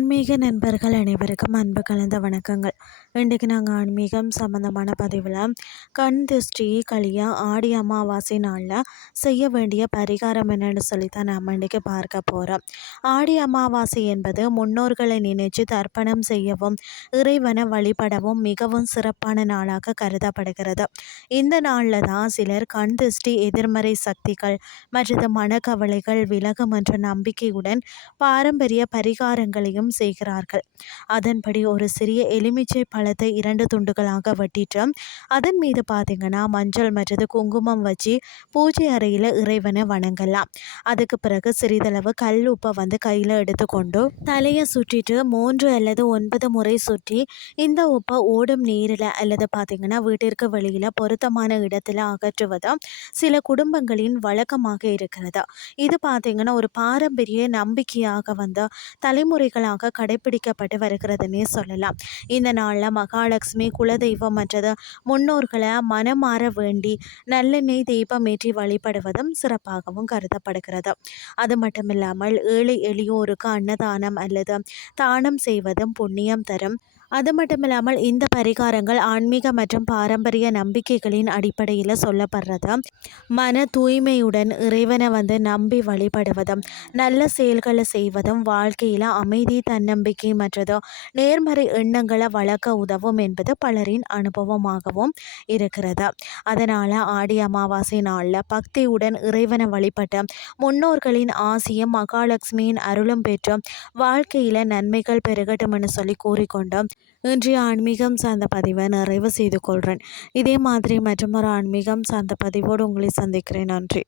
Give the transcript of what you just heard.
ஆன்மீக நண்பர்கள் அனைவருக்கும் அன்பு கலந்த வணக்கங்கள். இன்றைக்கு நாங்கள் ஆன்மீகம் சம்மந்தமான பதிவில் கண் திருஷ்டி கழிய ஆடி அமாவாசை நாளில் செய்ய வேண்டிய பரிகாரம் என்னென்னு சொல்லித்தான் நாம் இன்றைக்கு பார்க்க போகிறோம். ஆடி அமாவாசை என்பது முன்னோர்களை நினைச்சு தர்ப்பணம் செய்யவும் இறைவனை வழிபடவும் மிகவும் சிறப்பான நாளாக கருதப்படுகிறது. இந்த நாளில் தான் சிலர் கண் திருஷ்டி, எதிர்மறை சக்திகள் மற்றது மனக்கவலைகள் விலகும் என்ற நம்பிக்கையுடன் பாரம்பரிய பரிகாரங்களையும் செய்கிறார்கள். அதன்படி ஒரு சிறிய எலுமிச்சை பழத்தை 2 துண்டுகளாக வெட்டிட்டு அதன் மீது பார்த்தீங்கன்னா மஞ்சள் மற்றது குங்குமம் வச்சு பூஜை அறையில் இறைவனை வணங்கலாம். அதுக்கு பிறகு சிறிதளவு கல் உப்பை கையில் எடுத்துக்கொண்டு தலையை சுற்றிட்டு 3 அல்லது 9 முறை சுற்றி இந்த உப்பை ஓடும் நீரில் அல்லது பார்த்தீங்கன்னா வீட்டிற்கு வெளியில் பொருத்தமான இடத்துல அகற்றுவது சில குடும்பங்களின் வழக்கமாக இருக்கிறது. இது பார்த்தீங்கன்னா ஒரு பாரம்பரிய நம்பிக்கையாக தலைமுறைகளாக கடைபிடிக்கப்பட்டு வருகிறதுனே சொல்லலாம். இந்த நாளில் மகாலட்சுமி, குலதெய்வம் மற்றது முன்னோர்களை மனமாற வேண்டி நல்லெண்ணெய் தீபமேற்றி வழிபடுவதும் சிறப்பாகவும் கருதப்படுகிறது. அது மட்டுமில்லாமல் ஏழை எளியோருக்கு அன்னதானம் அல்லது தானம் செய்வதும் புண்ணியம் தரும். அது மட்டுமில்லாமல் இந்த பரிகாரங்கள் ஆன்மீக மற்றும் பாரம்பரிய நம்பிக்கைகளின் அடிப்படையில் சொல்லப்படுறது. மன தூய்மையுடன் இறைவனை நம்பி வழிபடுவதும் நல்ல செயல்களை செய்வதும் வாழ்க்கையில் அமைதி, தன்னம்பிக்கை மற்றது நேர்மறை எண்ணங்களை வளர்க்க உதவும் என்பது பலரின் அனுபவமாகவும் இருக்கிறது. அதனால் ஆடி அமாவாசை நாளில் பக்தியுடன் இறைவனை வழிபட்டு முன்னோர்களின் ஆசியும் மகாலட்சுமியின் அருளும் பெற்று வாழ்க்கையில் நன்மைகள் பெருகட்டும் என்று சொல்லி கூறிக்கொண்டு இன்றைய ஆன்மீகம் சார்ந்த பதிவை நிறைவு செய்து கொள்கிறேன். இதே மாதிரி மற்றொரு ஆன்மீகம் சார்ந்த பதிவோடு உங்களை சந்திக்கிறேன். நன்றி.